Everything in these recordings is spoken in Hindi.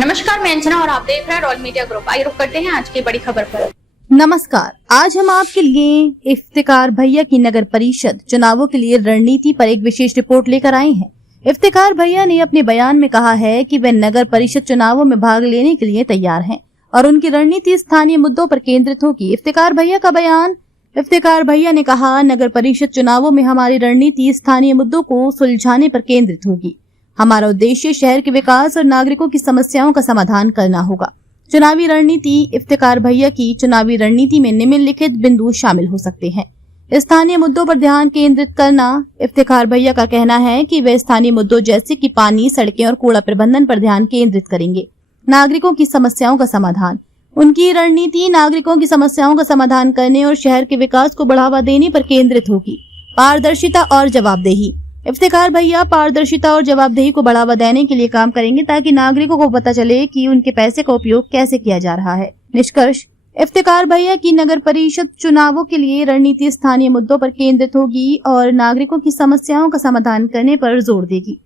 नमस्कार, मैं अंजना और आप देख रहे हैं रॉयल मीडिया ग्रुप। आइए रुक करते हैं आज की बड़ी खबर पर। नमस्कार, आज हम आपके लिए इफ्तिकार भैया की नगर परिषद चुनावों के लिए रणनीति पर एक विशेष रिपोर्ट लेकर आए हैं। इफ्तिकार भैया ने अपने बयान में कहा है कि वे नगर परिषद चुनावों में भाग लेने के लिए तैयार हैं और उनकी रणनीति स्थानीय मुद्दों पर केंद्रित होगी। इफ्तिकार भैया का बयान। इफ्तिकार भैया ने कहा, नगर परिषद चुनावों में हमारी रणनीति स्थानीय मुद्दों को सुलझाने पर केंद्रित होगी। हमारा उद्देश्य शहर के विकास और नागरिकों की समस्याओं का समाधान करना होगा। चुनावी रणनीति। इफ्तिकार भैया की चुनावी रणनीति में निम्नलिखित बिंदु शामिल हो सकते हैं। स्थानीय मुद्दों पर ध्यान केंद्रित करना। इफ्तिकार भैया का कहना है कि वे स्थानीय मुद्दों जैसे कि पानी, सड़कें और कूड़ा प्रबंधन पर ध्यान केंद्रित करेंगे। नागरिकों की समस्याओं का समाधान। उनकी रणनीति नागरिकों की समस्याओं का समाधान करने और शहर के विकास को बढ़ावा देने पर केंद्रित होगी। पारदर्शिता और जवाबदेही। इफ्तिकार भैया पारदर्शिता और जवाबदेही को बढ़ावा देने के लिए काम करेंगे ताकि नागरिकों को पता चले कि उनके पैसे का उपयोग कैसे किया जा रहा है। निष्कर्ष, इफ्तिकार भैया की नगर परिषद चुनावों के लिए रणनीति स्थानीय मुद्दों पर केंद्रित होगी और नागरिकों की समस्याओं का समाधान करने पर जोर देगी।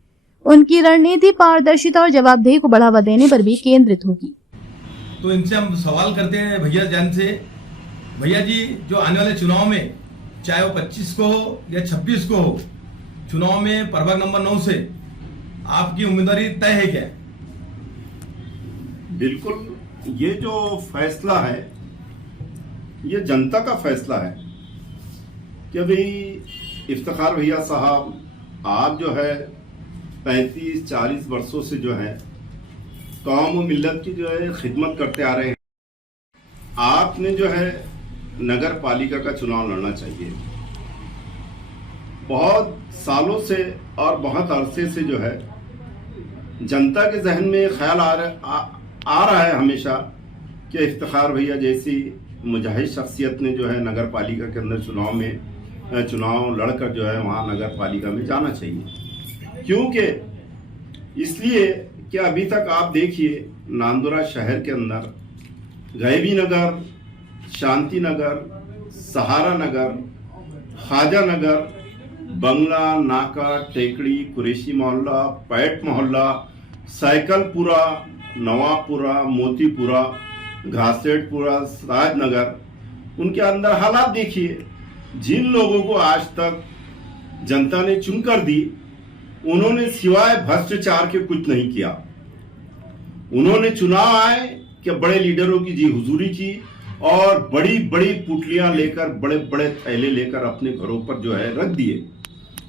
उनकी रणनीति पारदर्शिता और जवाबदेही को बढ़ावा देने पर भी केंद्रित होगी। तो इनसे हम सवाल करते हैं भैया जान से, भैया जी जो आने वाले चुनाव में चाहे वो 25 को हो या 26 को हो, चुनाव में प्रभाग नंबर 9 से आपकी उम्मीदवारी तय है क्या? बिल्कुल, ये जो फैसला है ये जनता का फैसला है कि भाई इफ्तिकार भैया साहब, आप जो है 35-40 वर्षों से जो है कौम और मिल्लत की जो है खिदमत करते आ रहे हैं। आपने जो है नगर पालिका का चुनाव लड़ना चाहिए। बहुत सालों से और बहुत अरसे से जो है जनता के जहन में ख्याल आ रहा है हमेशा कि इफ्तिकार भैया जैसी मुजाहिद शख्सियत ने जो है नगर पालिका के अंदर चुनाव लड़कर जो है वहाँ नगर पालिका में जाना चाहिए। क्योंकि इसलिए कि अभी तक आप देखिए नांदुरा शहर के अंदर गैबी नगर, शांति नगर, सहारा नगर, ख्वाजा नगर, बंगला, नाका, टेकड़ी, कुरैशी मोहल्ला, पैट मोहल्ला, साइकिलपुरा, नवाबपुरा, मोतीपुरा, घासेटपुरा, राजनगर, उनके अंदर हालात देखिए। जिन लोगों को आज तक जनता ने चुनकर दी, उन्होंने सिवाय भ्रष्टाचार के कुछ नहीं किया। उन्होंने चुनाव आए कि बड़े लीडरों की जी हुजूरी की और बड़ी बड़ी पुटलियां लेकर, बड़े बड़े थैले लेकर अपने घरों पर जो है रख दिए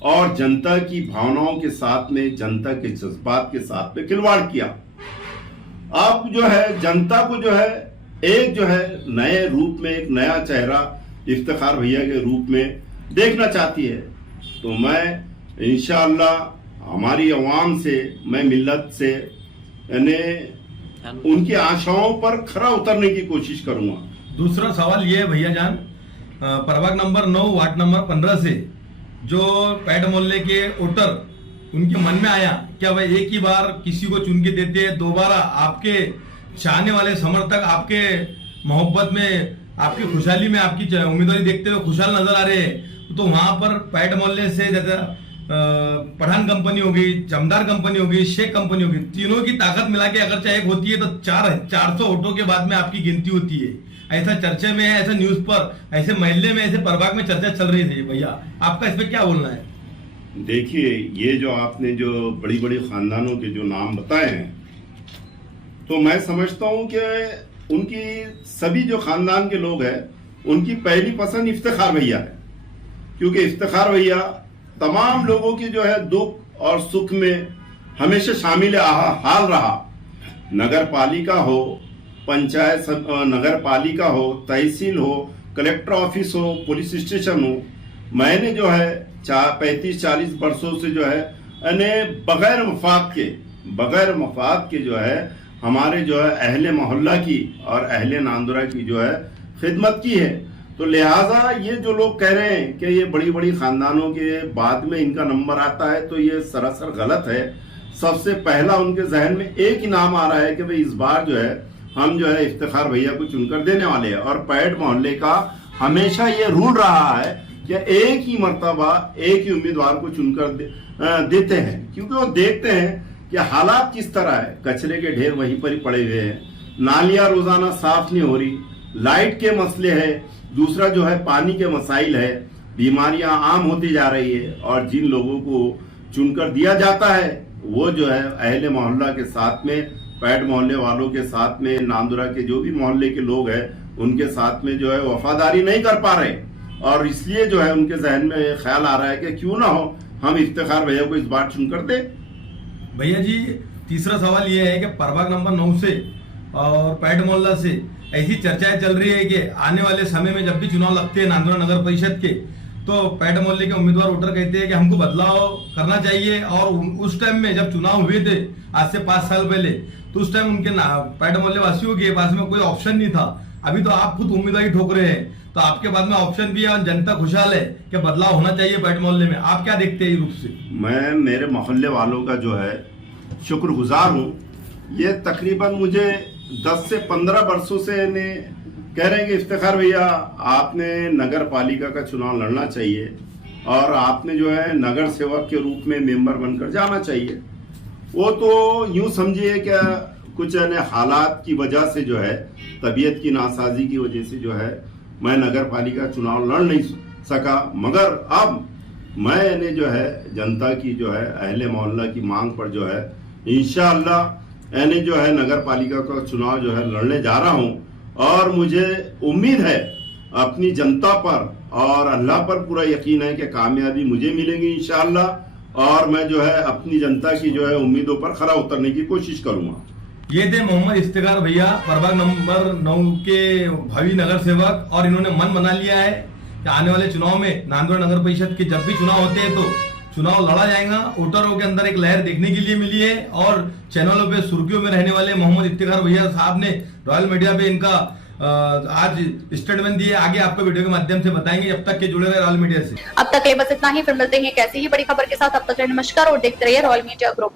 और जनता की भावनाओं के साथ में, जनता के जज्बात के साथ में खिलवाड़ किया। अब जो है जनता को जो है एक जो है नए रूप में, एक नया चेहरा इफ्तिकार भैया के रूप में देखना चाहती है। तो मैं इंशाअल्लाह हमारी अवाम से, मैं मिल्लत से, यानी उनकी आशाओं पर खरा उतरने की कोशिश करूंगा। दूसरा सवाल ये है भैया जान, प्रभाग नंबर 9 वार्ड नंबर 15 से जो पैट मोहल्ले के वोटर उनके मन में आया क्या भाई एक ही बार किसी को चुन के देते हैं, दोबारा आपके चाहने वाले समर्थक आपके मोहब्बत में, आपकी खुशहाली में आपकी उम्मीदवारी देखते हुए खुशहाल नजर आ रहे हैं, तो वहां पर पैट मोहल्ले से जैसे पठान कंपनी होगी, जमदार कंपनी होगी, शेख कंपनी होगी, तीनों की ताकत मिला के अगर चाहे एक होती है तो 400 वोटों के बाद में आपकी गिनती होती है। ऐसा चर्चे में है, ऐसा न्यूज पर, ऐसे महल्ले में, ऐसे प्रभाग में चर्चा चल रही थी। भैया आपका इस पे क्या बोलना है? देखिए, ये जो आपने जो बड़ी बड़ी खानदानों के जो नाम बताए हैं, तो मैं समझता हूं कि उनकी सभी जो खानदान के लोग हैं उनकी पहली पसंद इफ्तिकार भैया है। क्योंकि इफ्तिकार भैया तमाम लोगों की जो है दुख और सुख में हमेशा शामिल हाल रहा। नगर पालिका हो, पंचायत नगर पालिका हो, तहसील हो, कलेक्टर ऑफिस हो, पुलिस स्टेशन हो, मैंने जो है 35-40 वर्षों से जो है बगैर मफाद के जो है हमारे जो है अहले मोहल्ला की और अहले नांदुरा की जो है खिदमत की है। तो लिहाजा ये जो लोग कह रहे हैं कि ये बड़ी बड़ी खानदानों के बाद में इनका नंबर आता है, तो ये सरासर गलत है। सबसे पहला उनके जहन में एक ही नाम आ रहा है कि भाई इस बार जो है हम जो है इफ्तिकार भैया को चुनकर देने वाले हैं। और पैट मोहल्ले का हमेशा ये रूल रहा है कि एक ही मर्तबा एक ही उम्मीदवार को चुनकर देते हैं, क्योंकि वो देखते हैं कि कि हालात किस तरह है। कचरे के ढेर वहीं पर ही पड़े हुए हैं, नालियां रोजाना साफ नहीं हो रही, लाइट के मसले है, दूसरा जो है पानी के मसाइल है, बीमारियां आम होती जा रही है। और जिन लोगों को चुनकर दिया जाता है वो जो है अहले मोहल्ला के साथ में, पैड मोहल्ले वालों के साथ में, नांदुरा के जो भी मोहल्ले के लोग हैं उनके साथ में जो है वफादारी नहीं कर पा रहे। और इसलिए जो है उनके जहन में ख्याल आ रहा है कि क्यों ना हो हम इफ्तिखार भैया को इस बार चुनकर दे। भैया जी, तीसरा सवाल ये है कि प्रभाग नंबर 9 से और पैड मोहल्ला से ऐसी चर्चाएं चल रही है कि आने वाले समय में जब भी चुनाव लगते हैं नांदुरा नगर परिषद के, तो पैड मोहल्ले के उम्मीदवार वोटर कहते हैं कि हमको बदलाव करना चाहिए। और उस टाइम में जब चुनाव हुए थे आज से 5 साल पहले, तो उस टाइम उनके पैड मोहल्ले वासियों के पास में कोई ऑप्शन नहीं था। अभी तो आप खुद उम्मीदवारी ठोक रहे हैं, तो आपके बाद में ऑप्शन भी है और जनता खुशहाल है कि बदलाव होना चाहिए पैड मोहल्ले में। आप क्या देखते हैं इस रूप से? मैं मेरे मोहल्ले वालों का जो है शुक्रगुजार हूँ। ये तकरीबन मुझे 10 से 15 वर्षों से कह रहे हैं कि इफ्तिखार भैया आपने नगर पालिका का चुनाव लड़ना चाहिए और आपने जो है नगर सेवक के रूप में मेंबर बनकर जाना चाहिए। वो तो यूं समझिए क्या कुछ हालात की वजह से जो है, तबीयत की नासाजी की वजह से जो है मैं नगर पालिका चुनाव लड़ नहीं सका। मगर अब मैंने जो है जनता की जो है अहले मोहल्ला की मांग पर जो है इंशाअल्लाह यानी जो है नगर पालिका का चुनाव जो है लड़ने जा रहा हूं। और मुझे उम्मीद है अपनी जनता पर और अल्लाह पर पूरा यकीन है कि कामयाबी मुझे मिलेगी इंशाअल्लाह। और मैं जो है अपनी जनता की जो है उम्मीदों पर खरा उतरने की कोशिश करूंगा। ये थे मोहम्मद इफ्तिखार भैया, प्रभाग नंबर 9 के भावी नगर सेवक। और इन्होंने मन बना लिया है कि आने वाले चुनाव में नांदुरा नगर परिषद के जब भी चुनाव होते हैं तो चुनाव लड़ा जाएगा। वोटरों के अंदर एक लहर देखने के लिए मिली है और चैनलों पे सुर्खियों में रहने वाले मोहम्मद इफ्तिखार भैया साहब ने रॉयल मीडिया पे इनका आज स्टेटमेंट दिए। आगे आपको वीडियो के माध्यम से बताएंगे। जब तक के जुड़े रहे रॉयल मीडिया से। अब तक के लिए बस इतना ही, फिर मिलते हैं एक ऐसी ही बड़ी खबर के साथ। अब तक के लिए नमस्कार और देखते रहिए रॉयल मीडिया ग्रुप।